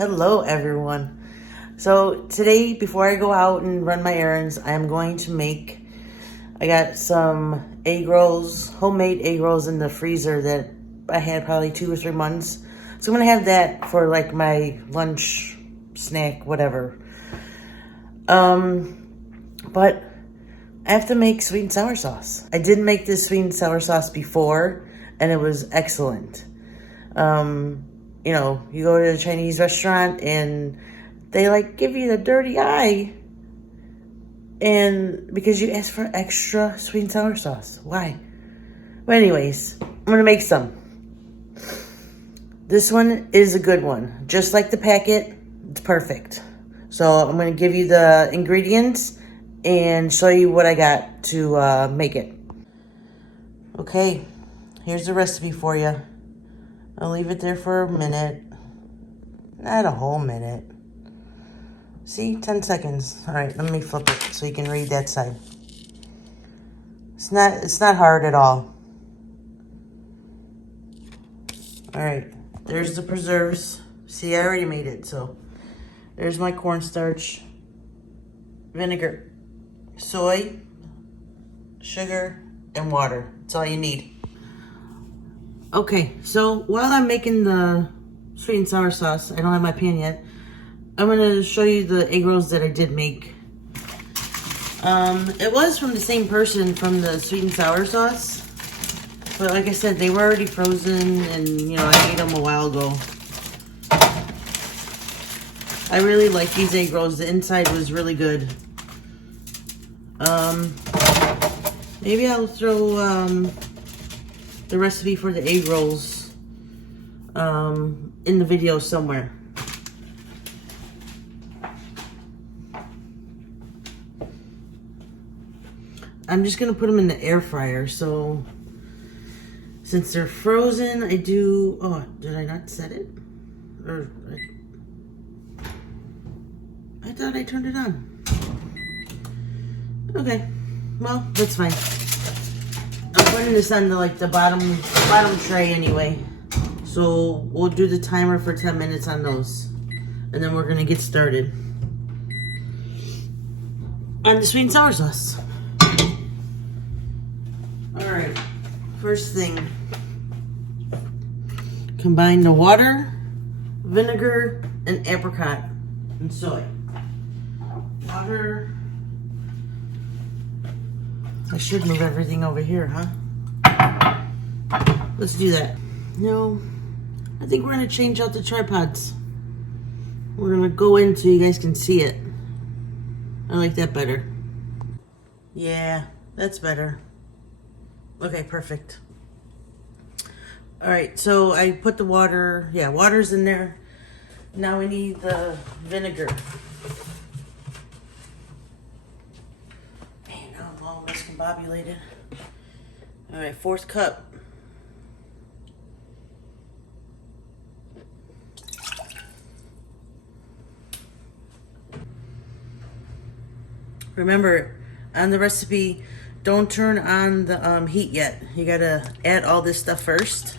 Hello everyone. So today, before I go out and run my errands, I'm going to I got some egg rolls, homemade egg rolls in the freezer that I had probably 2 or 3 months. So I'm gonna have that for like my lunch, snack, whatever. But I have to make sweet and sour sauce. I did make this sweet and sour sauce before and it was excellent. You know, you go to a Chinese restaurant and they like give you the dirty eye. And because you asked for extra sweet and sour sauce. Why? But anyways, I'm gonna make some. This one is a good one. Just like the packet, it's perfect. So I'm gonna give you the ingredients and show you what I got to make it. Okay, here's the recipe for you. I'll leave it there for a minute. Not a whole minute. See, 10 seconds. All right, let me flip it so you can read that side. It's not hard at all. All right, there's the preserves. See, I already made it, so there's my cornstarch, vinegar, soy, sugar, and water. That's all you need. Okay, so while I'm making the sweet and sour sauce, I don't have my pan yet, I'm going to show you the egg rolls that I did make. It was from the same person from the sweet and sour sauce. But like I said, they were already frozen and, you know, I made them a while ago. I really like these egg rolls. The inside was really good. Maybe I'll throw the recipe for the egg rolls in the video somewhere. I'm just gonna put them in the air fryer. So since they're frozen, I do. Oh, did I not set it? Or I thought I turned it on. Okay, well that's fine. I'm putting this on the bottom tray anyway. So we'll do the timer for 10 minutes on those, and then we're gonna get started on the sweet and sour sauce. All right, first thing, combine the water, vinegar, and apricot and soy. Water. I should move everything over here, huh? Let's do that. No, I think we're gonna change out the tripods. We're gonna go in so you guys can see it. I like that better. Yeah, that's better. Okay, perfect. All right, so I put the water, water's in there. Now we need the vinegar. Man, now I'm all discombobulated. All right, 4th cup. Remember, on the recipe, don't turn on the heat yet. You gotta add all this stuff first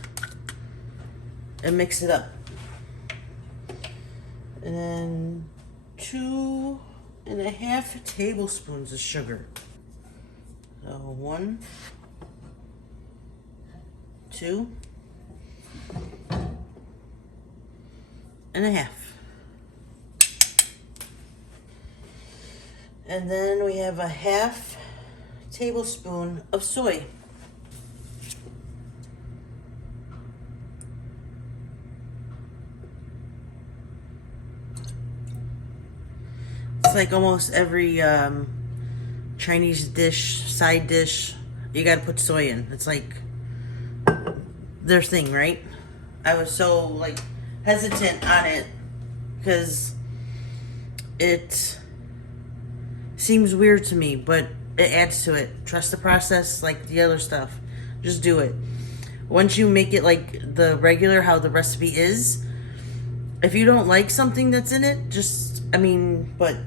and mix it up. And then 2.5 tablespoons of sugar. So 1, 2.5. And then we have a 1/2 tablespoon of soy. It's like almost every Chinese dish, side dish, you gotta put soy in. It's like their thing, right? I was so like hesitant on it because it seems weird to me, but it adds to it. Trust the process like the other stuff. Just do it. Once you make it like the regular, how the recipe is, if you don't like something that's in it, but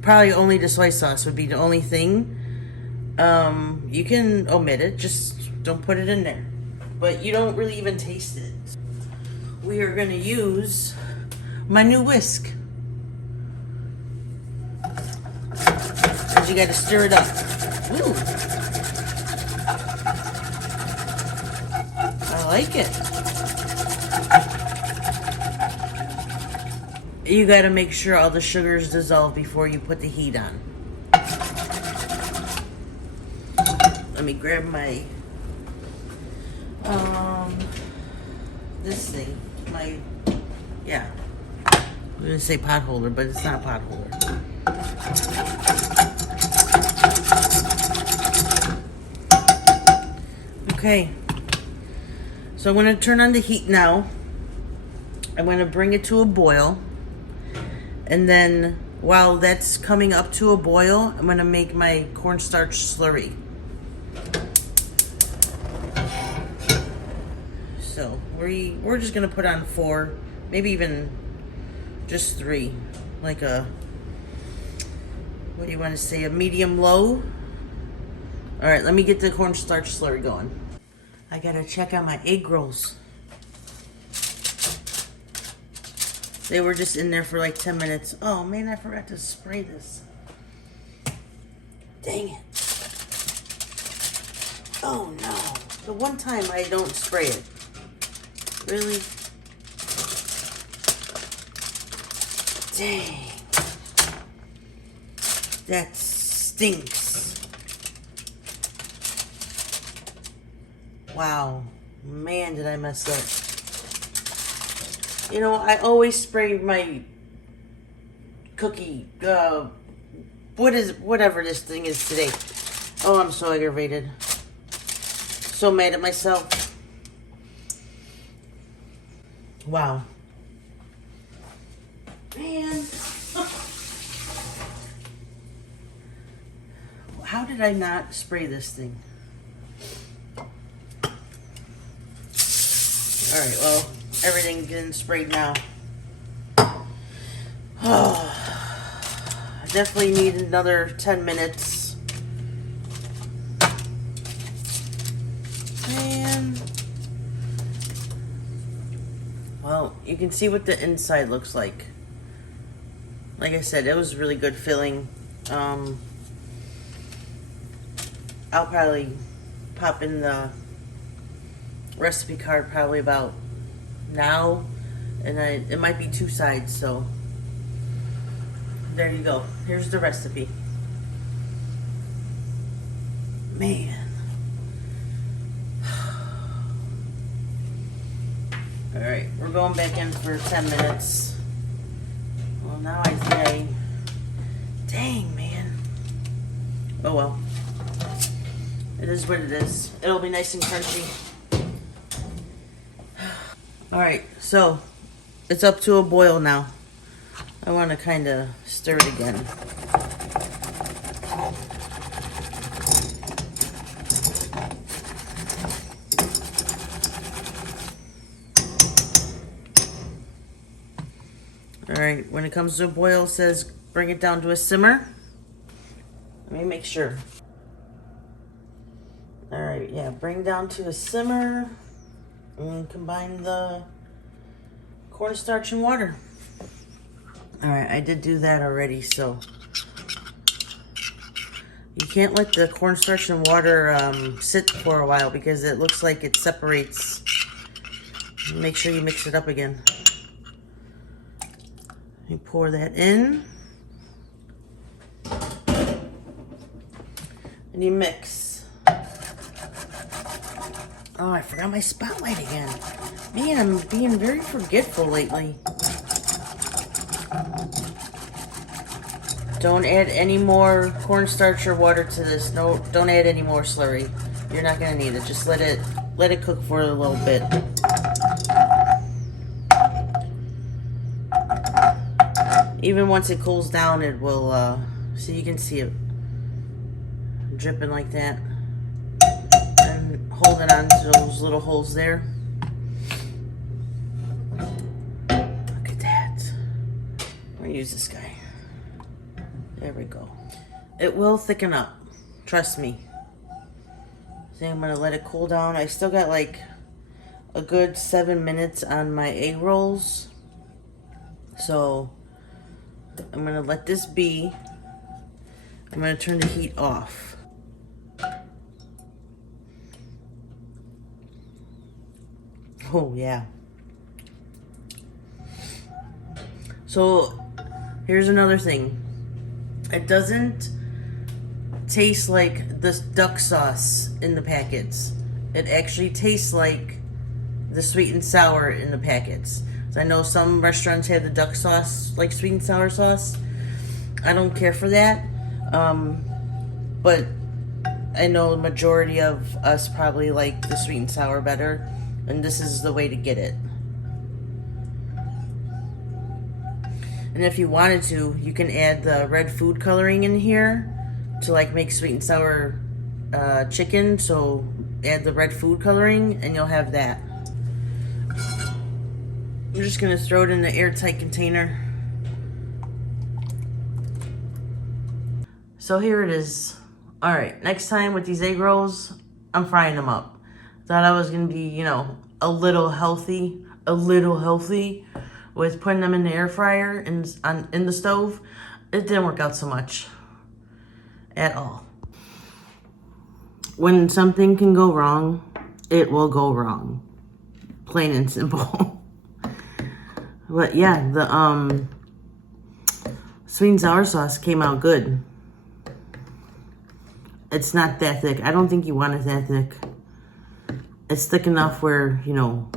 probably only the soy sauce would be the only thing. You can omit it, just don't put it in there. But you don't really even taste it. We are gonna use My new whisk. You gotta stir it up. Ooh. I like it. You gotta make sure all the sugars dissolve before you put the heat on. Let me grab my this thing. Yeah. I'm gonna say pot holder, but it's not a pot holder. Okay. So I'm gonna turn on the heat now. I'm gonna bring it to a boil. And then while that's coming up to a boil, I'm gonna make my cornstarch slurry. So we're just gonna put on 4, maybe even just 3, like a, what do you want to say, a medium low. All right, let me get the cornstarch slurry going. I gotta check on my egg rolls. They were just in there for like 10 minutes. Oh man, I forgot to spray this. Dang it. Oh no. The one time I don't spray it. Really? Dang. That stinks. Wow. Man, did I mess up. You know, I always spray my cookie, whatever this thing is today. Oh, I'm so aggravated. So mad at myself. Wow. Man. How did I not spray this thing? Alright, well, everything's getting sprayed now. Oh, I definitely need another 10 minutes. And, well, you can see what the inside looks like. Like I said, it was really good filling. I'll probably pop in the recipe card probably about now, and it might be 2 sides, so there you go. Here's the recipe. Man. Alright, we're going back in for 10 minutes. Well, now I think dang, man. Oh well. It is what it is. It'll be nice and crunchy. Alright, so it's up to a boil now. I want to kind of stir it again. Alright, when it comes to a boil, it says bring it down to a simmer. Let me make sure. Alright, yeah, bring down to a simmer. And combine the cornstarch and water. Alright, I did do that already, so you can't let the cornstarch and water sit for a while because it looks like it separates. Make sure you mix it up again. You pour that in. And you mix. Oh, I forgot my spotlight again. Man, I'm being very forgetful lately. Don't add any more cornstarch or water to this. No, don't add any more slurry. You're not gonna need it. Just let it cook for a little bit. Even once it cools down, it will, so you can see it dripping like that. And hold it on to those little holes there. Look at that. I'm gonna use this guy. There we go. It will thicken up. Trust me. So I'm gonna let it cool down. I still got like a good 7 minutes on my egg rolls. So I'm gonna let this be. I'm gonna turn the heat off. Oh yeah. So here's another thing. It doesn't taste like this duck sauce in the packets. It actually tastes like the sweet and sour in the packets. So I know some restaurants have the duck sauce, like sweet and sour sauce. I don't care for that. But I know the majority of us probably like the sweet and sour better. And this is the way to get it. And if you wanted to, you can add the red food coloring in here to like make sweet and sour chicken. So add the red food coloring and you'll have that. I'm just gonna throw it in the airtight container. So here it is. All right, next time with these egg rolls, I'm frying them up. Thought I was gonna be, you know, a little healthy with putting them in the air fryer and in the stove. It didn't work out so much at all. When something can go wrong, it will go wrong. Plain and simple. But yeah, the sweet and sour sauce came out good. It's not that thick. I don't think you want it that thick. It's thick enough where, you know,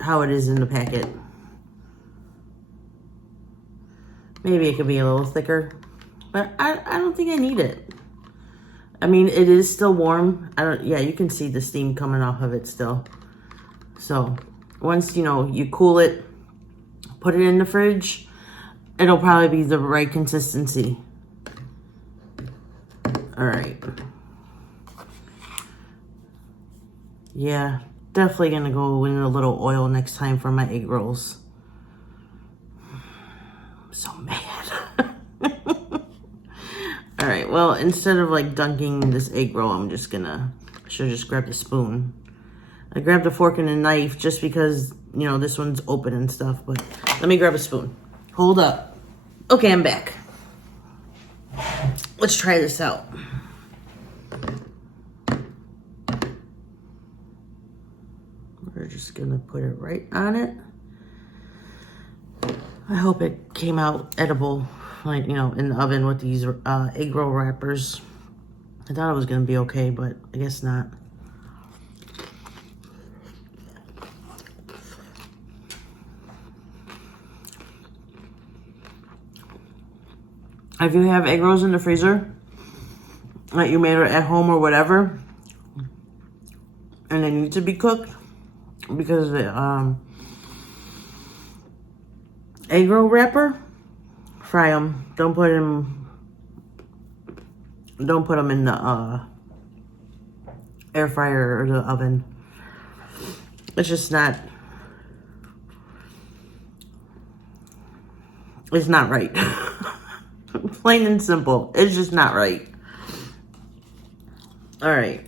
how it is in the packet. Maybe it could be a little thicker, but I don't think I need it. I mean, it is still warm. Yeah, you can see the steam coming off of it still. So once, you know, you cool it, put it in the fridge, it'll probably be the right consistency. All right. Yeah, definitely gonna go in a little oil next time for my egg rolls. I'm so mad. All right, well, instead of like dunking this egg roll, I should just grab the spoon. I grabbed a fork and a knife just because, you know, this one's open and stuff, but let me grab a spoon. Hold up. Okay, I'm back. Let's try this out. We're just gonna put it right on it. I hope it came out edible, like, you know, in the oven with these egg roll wrappers. I thought it was gonna be okay, but I guess not. If you have egg rolls in the freezer, like you made it at home or whatever, and they need to be cooked, because the egg roll wrapper, fry them. Don't put them in the air fryer or the oven. It's just not. It's not right. Plain and simple. It's just not right. All right.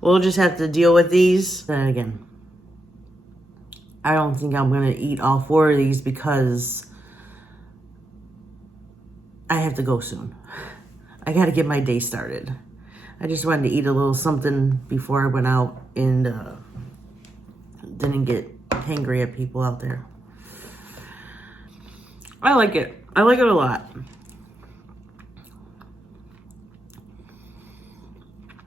We'll just have to deal with these. Then again, I don't think I'm going to eat all 4 of these because I have to go soon. I got to get my day started. I just wanted to eat a little something before I went out and didn't get hangry at people out there. I like it. I like it a lot.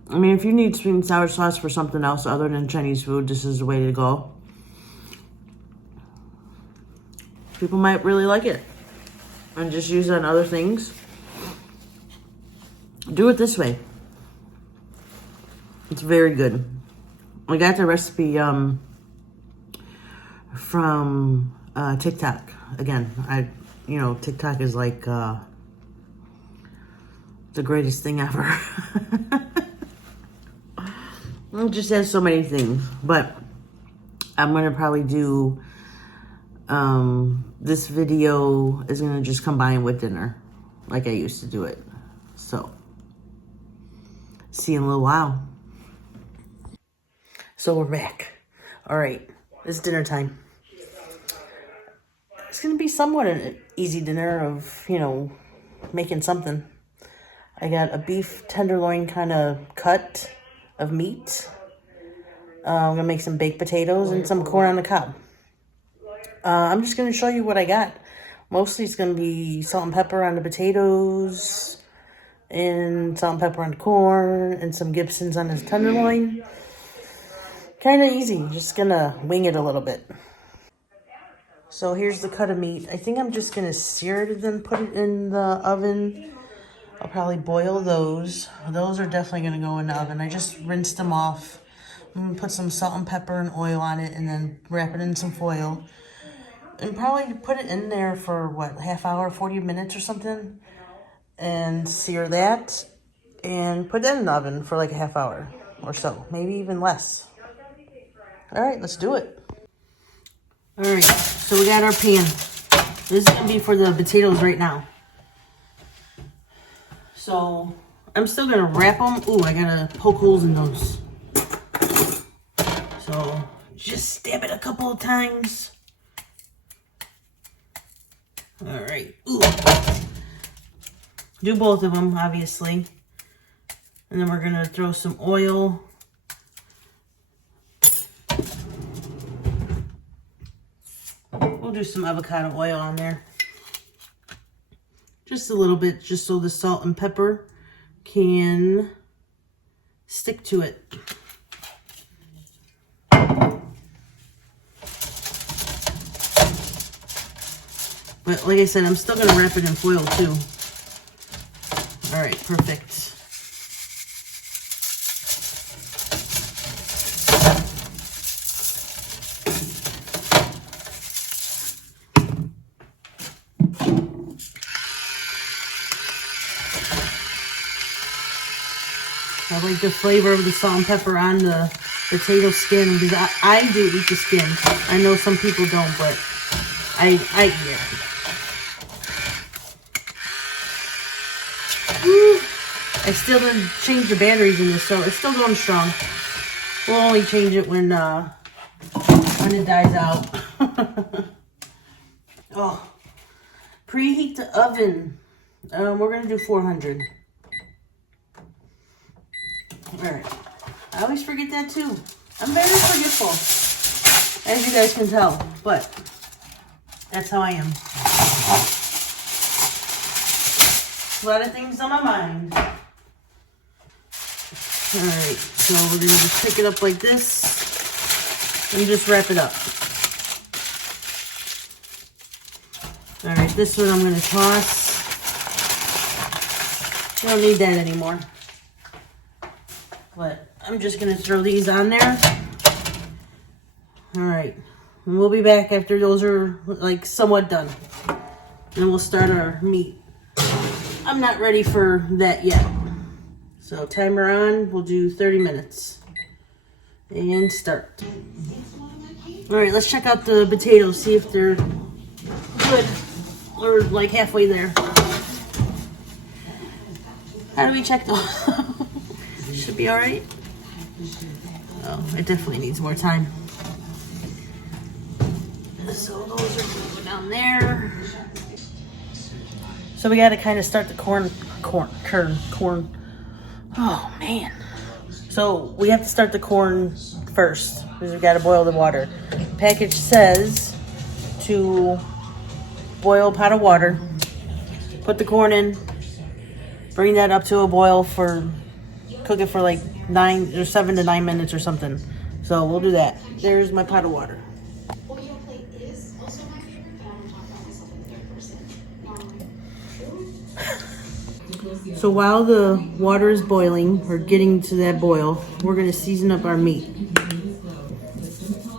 I mean, if you need sweet and sour sauce for something else other than Chinese food, this is the way to go. People might really like it and just use it on other things. Do it this way. It's very good. I got the recipe from TikTok. Again, TikTok is like the greatest thing ever. It just has so many things, but I'm gonna probably do this video is gonna just combine with dinner like I used to do it. So see you in a little while. So we're back. All right, it's dinner time. It's gonna be somewhat an easy dinner of, you know, making something. I got a beef tenderloin kind of cut of meat. I'm gonna make some baked potatoes and some corn on the cob. I'm just gonna show you what I got. Mostly it's gonna be salt and pepper on the potatoes, and salt and pepper on the corn, and some Gibsons on this tenderloin. Kind of easy, just gonna wing it a little bit. So here's the cut of meat. I think I'm just gonna sear it and then put it in the oven. I'll probably boil those. Those are definitely gonna go in the oven. I just rinsed them off. I'm gonna put some salt and pepper and oil on it and then wrap it in some foil. And probably put it in there for what, half hour, 40 minutes or something. And sear that and put that in the oven for like a half hour or so, maybe even less. All right, let's do it. All right, so we got our pan. This is gonna be for the potatoes right now. So I'm still gonna wrap them. Ooh, I gotta poke holes in those. So just stab it a couple of times. All right, ooh. Do both of them, obviously. And then we're gonna throw some oil. We'll do some avocado oil on there. Just a little bit, just so the salt and pepper can stick to it. But like I said, I'm still gonna wrap it in foil too. All right, perfect. I like the flavor of the salt and pepper on the potato skin, because I do eat the skin. I know some people don't, but I eat it. Woo. I still didn't change the batteries in this, so it's still going strong. We'll only change it when it dies out. Oh, preheat the oven. We're gonna do 400. All right. I always forget that too. I'm very forgetful, as you guys can tell, but that's how I am. A lot of things on my mind. All right, so we're gonna just pick it up like this and just wrap it up. All right, this one I'm gonna toss. Don't need that anymore. But I'm just gonna throw these on there. All right, and we'll be back after those are like somewhat done. Then we'll start our meat. I'm not ready for that yet. So timer on, we'll do 30 minutes. And start. All right, let's check out the potatoes, see if they're good or like halfway there. How do we check those? Should be all right. Oh, it definitely needs more time. So those are gonna go down there. So we gotta kind of start the corn. Oh man. So we have to start the corn first, because we gotta boil the water. Package says to boil a pot of water, put the corn in, bring that up to a boil cook it for like 7 to 9 minutes or something. So we'll do that. There's my pot of water. So while the water is boiling, or getting to that boil, we're gonna season up our meat.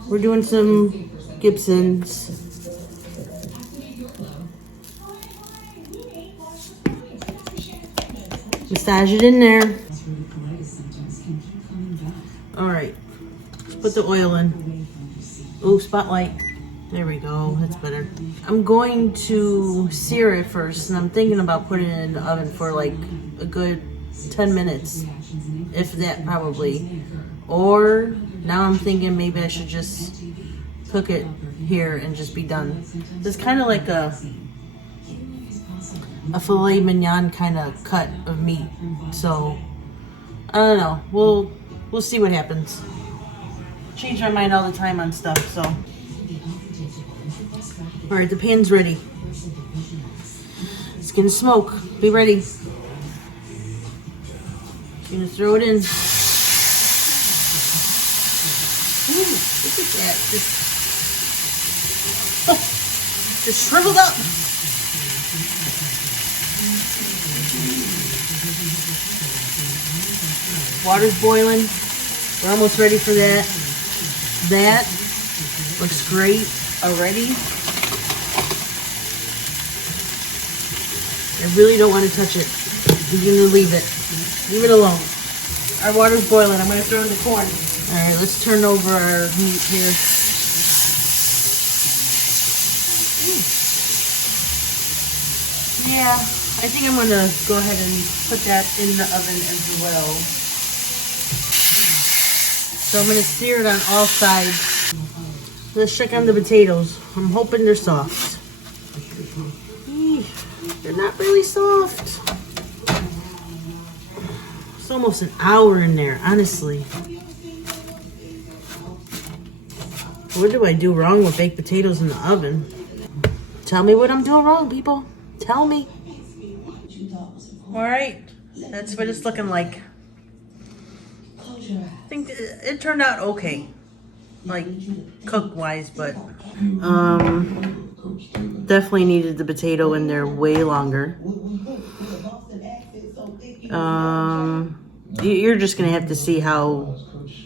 We're doing some Gibsons. Massage it in there. All right, put the oil in. Oh, spotlight. There we go, that's better. I'm going to sear it first, and I'm thinking about putting it in the oven for like a good 10 minutes, if that probably. Or now I'm thinking maybe I should just cook it here and just be done. This is kind of like a filet mignon kind of cut of meat. So I don't know. We'll see what happens. Change my mind all the time on stuff. So all right, the pan's ready. It's gonna smoke. Be ready. Gonna throw it in. Ooh, look at that. Just shriveled up. Water's boiling. We're almost ready for that. That looks great already. I really don't want to touch it. I'm going to leave it. Leave it alone. Our water's boiling. I'm going to throw in the corn. All right, let's turn over our meat here. Yeah, I think I'm going to go ahead and put that in the oven as well. So I'm going to sear it on all sides. Let's check on the potatoes. I'm hoping they're soft. They're not really soft. It's almost an hour in there, honestly. What do I do wrong with baked potatoes in the oven? Tell me what I'm doing wrong, people. Tell me. All right, that's what it's looking like. I think it turned out okay, like cook-wise, but definitely needed the potato in there way longer. You're just gonna have to see how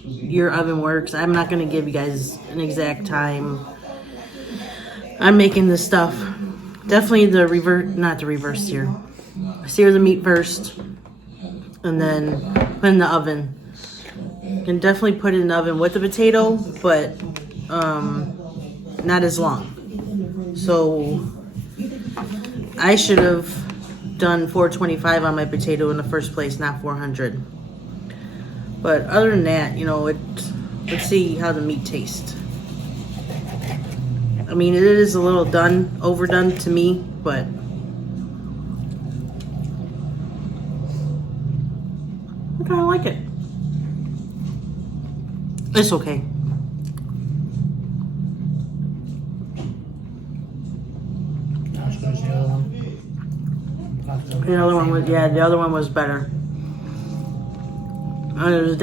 your oven works. I'm not gonna give you guys an exact time. I'm making this stuff. Definitely not the reverse sear. Sear the meat first, and then put in the oven. You can definitely put it in the oven with the potato, but not as long. So I should have done 425 on my potato in the first place, not 400. But other than that, you know, let's see how the meat tastes. I mean, it is a little overdone to me, but I kind of like it. It's okay. The other one was, yeah, the other one was better. It was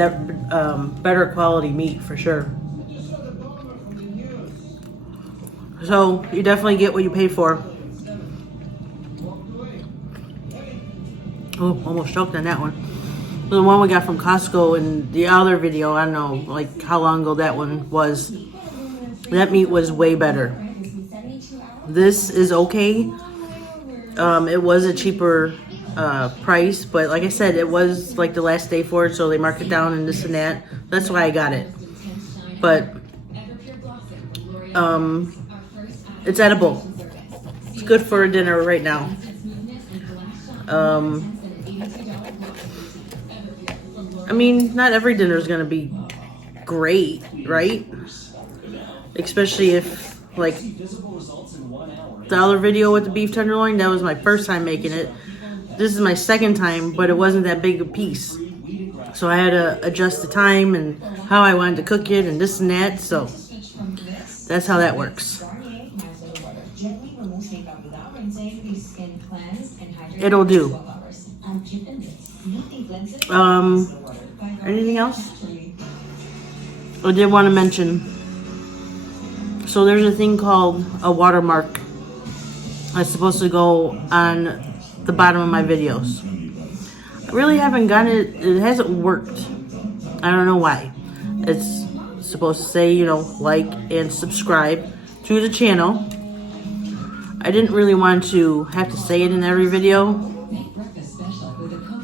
better quality meat for sure. So you definitely get what you pay for. Oh, almost choked on that one. The one we got from Costco in the other video, I don't know, like how long ago that one was. That meat was way better. This is okay. It was a cheaper price, but like I said, it was like the last day for it, so they marked it down and this and that. That's why I got it. But it's edible. It's good for a dinner right now. I mean, not every dinner is gonna be great, right? Especially if, like, the other video with the beef tenderloin, that was my first time making it. This is my second time, but it wasn't that big a piece. So I had to adjust the time and how I wanted to cook it and this and that, so that's how that works. It'll do. Anything else? I did want to mention, so there's a thing called a watermark that's supposed to go on the bottom of my videos. I really haven't gotten it. It hasn't worked. I don't know why. It's supposed to say, you know, like and subscribe to the channel. I didn't really want to have to say it in every video,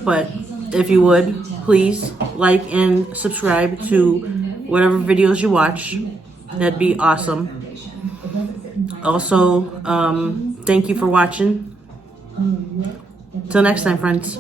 but if you would, please like and subscribe to whatever videos you watch. That'd be awesome. Also, thank you for watching. Till next time, friends.